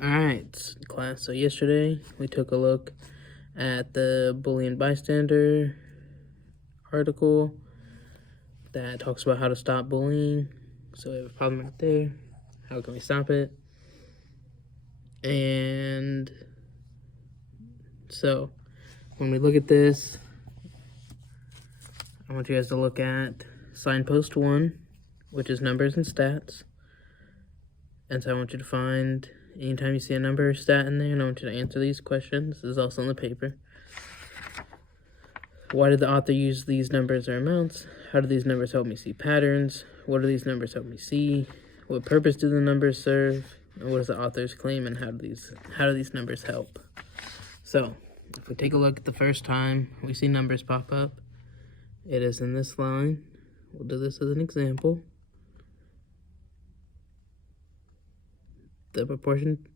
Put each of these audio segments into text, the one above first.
Alright, class. So yesterday we took a look at the bullying bystander article that talks about how to stop bullying. So we have a problem right there. How can we stop it? And so when we look at this, I want you guys to look at signpost 1, which is numbers and stats. And so I want you to find anytime you see a number or stat in there, and I want you to answer these questions. This is also on the paper. Why did the author use these numbers or amounts? How do these numbers help me see patterns? What do these numbers help me see? What purpose do the numbers serve? And what is the author's claim, and how do these numbers help? So, if we take a look at the first time we see numbers pop up, it is in this line. We'll do this as an example. The proportion,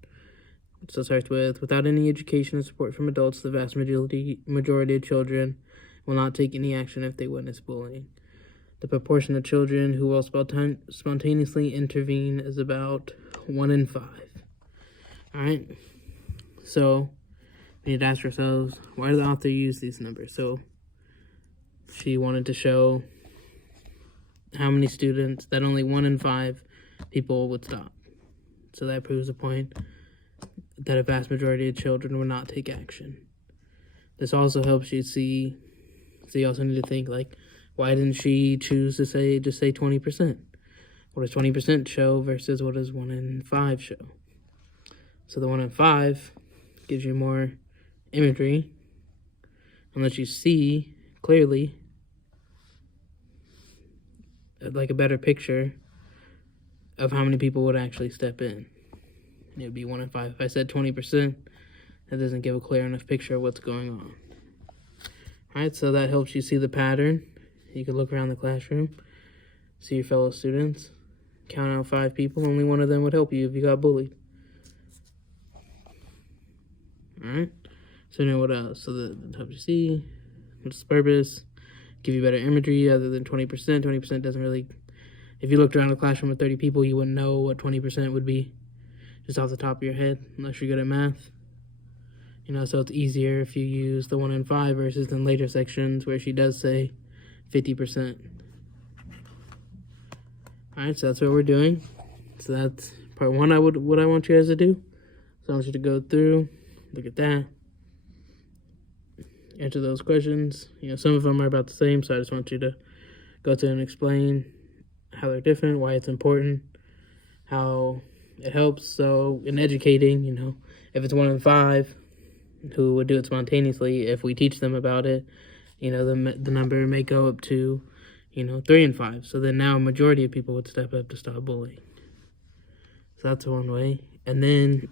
so it starts with, without any education and support from adults, the vast majority of children will not take any action if they witness bullying. The proportion of children who will spontaneously intervene is about 1 in 5. All right, so we need to ask ourselves, why did the author use these numbers? So she wanted to show how many students, that only 1 in 5 people would stop. So that proves the point that a vast majority of children would not take action. This also helps you see, so you also need to think, like, why didn't she choose to just say 20%? What does 20% show versus what does 1 in 5 show? So the 1 in 5 gives you more imagery and lets you see clearly, like a better picture of how many people would actually step in. It would be 1 in 5. If I said 20%, that doesn't give a clear enough picture of what's going on. All right, so that helps you see the pattern. You can look around the classroom, see your fellow students, count out 5 people. Only one of them would help you if you got bullied. All right, so now what else? So that helps you see what's the purpose, give you better imagery other than 20%. 20% doesn't really, if you looked around a classroom with 30 people, you wouldn't know what 20% would be just off the top of your head, unless you're good at math. You know, so it's easier if you use the 1 in 5 versus in later sections where she does say 50%. All right, so that's what we're doing. So that's part 1. What I want you guys to do. So I want you to go through, look at that, answer those questions. You know, some of them are about the same, so I just want you to go through and explain how they're different, why it's important, how it helps. So in educating, you know, if it's 1 in 5 who would do it spontaneously, if we teach them about it, you know, the number may go up to, you know, 3 in 5. So then now a majority of people would step up to stop bullying. So that's one way. And then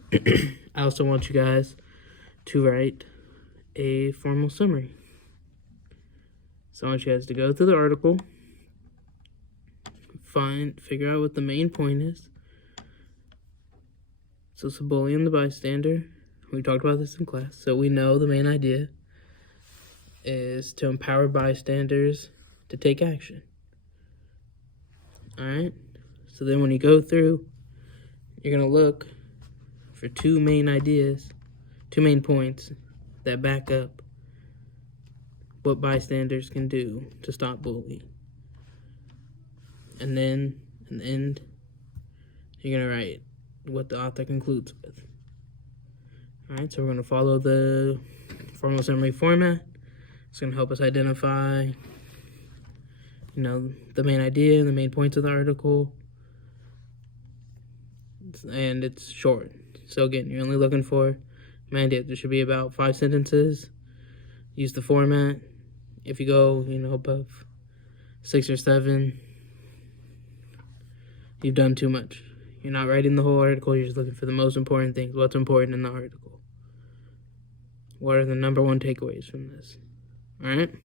I also want you guys to write a formal summary. So I want you guys to go through the article, figure out what the main point is. So it's bullying the bystander. We talked about this in class. So we know the main idea is to empower bystanders to take action. All right? So then when you go through, you're going to look for 2 main ideas, 2 main points that back up what bystanders can do to stop bullying. And then, in the end, you're going to write what the author concludes with. All right, so we're going to follow the formal summary format. It's going to help us identify, you know, the main idea and the main points of the article. And it's short. So again, you're only looking for main idea. There should be about 5 sentences. Use the format. If you go, you know, above 6 or 7, you've done too much. You're not writing the whole article. You're just looking for the most important things. What's important in the article? What are the number 1 takeaways from this? All right?